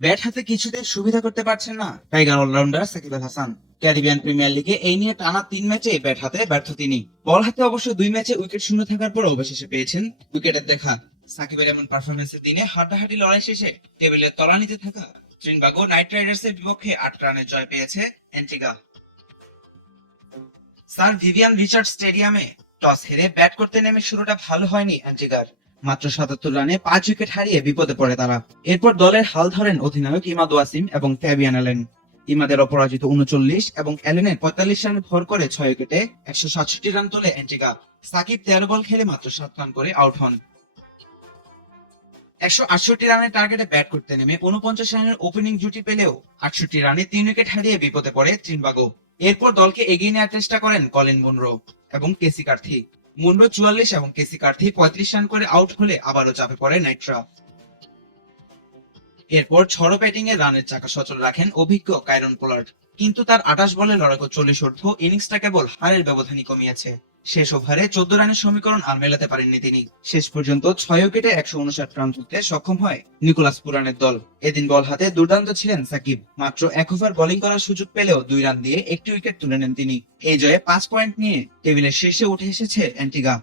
Bat হাতে কিছুতে সুবিধা করতে পারছেন না tiger allrounder Shakib Al Hasan. Caribbean premier লিগে এই নিয়ে টানা 3 ম্যাচে ব্যাট হাতে ব্যর্থ তিনি। বল হাতে অবশ্য 2 ম্যাচে উইকেট শূন্য থাকার পর অবশেষে পেয়েছেন উইকেটের দেখা। সাকিবের এমন পারফরমেন্সের দিনে হাড্ডাহাড্ডি লড়াই শেষে টেবিলের তলানিতে থাকা ত্রিনবাগো নাইট রাইডার্সের বিপক্ষে 8 রানের জয় পেয়েছে অ্যান্টিগা। স্যার ভিভিয়ান রিচার্ড স্টেডিয়ামে টস হেরে ব্যাট করতে নেমে শুরুটা ভালো হয়নি অ্যান্টিগার। মাত্র 77 রানে 5 উইকেট হারিয়ে বিপদে পড়ে তারা। এরপর দলের হাল ধরেন অধিনায়ক ইমাদ ওয়াসিম এবং ফ্যাবিয়ান অ্যালেন। ইমাদের অপরাজিত 39 এবং অ্যালেনের 45 রানে ভর করে 6 উইকেটে 167 রান তোলে অ্যান্টিগা। সাকিব 13 বল খেলে মাত্র 7 রান করে আউট হন। 168 রানের টার্গেটে ব্যাট করতে নেমে 49 রানের ওপেনিং জুটি পেলেও 68 রানে 3 উইকেট হারিয়ে বিপদে পড়ে ত্রিনবাগো। এরপর দলকে এগিয়ে নেওয়ার চেষ্টা করেন কলিন মুনরো এবং কেসি কার্থি। মুনরো 44 এবং কেসি কার্থি 35 রান করে আউট হলে আবারও চাপে পড়ে নাইট্রা। এরপর ঝড়ো ব্যাটিং এ রানের চাকা সচল রাখেন অভিজ্ঞ কাইরন পোলার্ড, কিন্তু তার 28 বলে লড়াকু 40 অর্ধ ইনিংসটা কেবল হারের ব্যবধানই কমিয়েছে। শেষ ওভারে 14 রানের সমীকরণ আর মেলাতে পারেননি তিনি। শেষ পর্যন্ত 6 উইকেটে 159 রান তুলতে সক্ষম হয় নিকোলাস পুরানের দল। এদিন বল হাতে দুর্দান্ত ছিলেন সাকিব। মাত্র 1 ওভার বোলিং করার সুযোগ পেলেও 2 রান দিয়ে একটি উইকেট তুলে নেন তিনি। এই জয়ে 5 পয়েন্ট নিয়ে টেবিলের শীর্ষে উঠে এসেছে অ্যান্টিগা।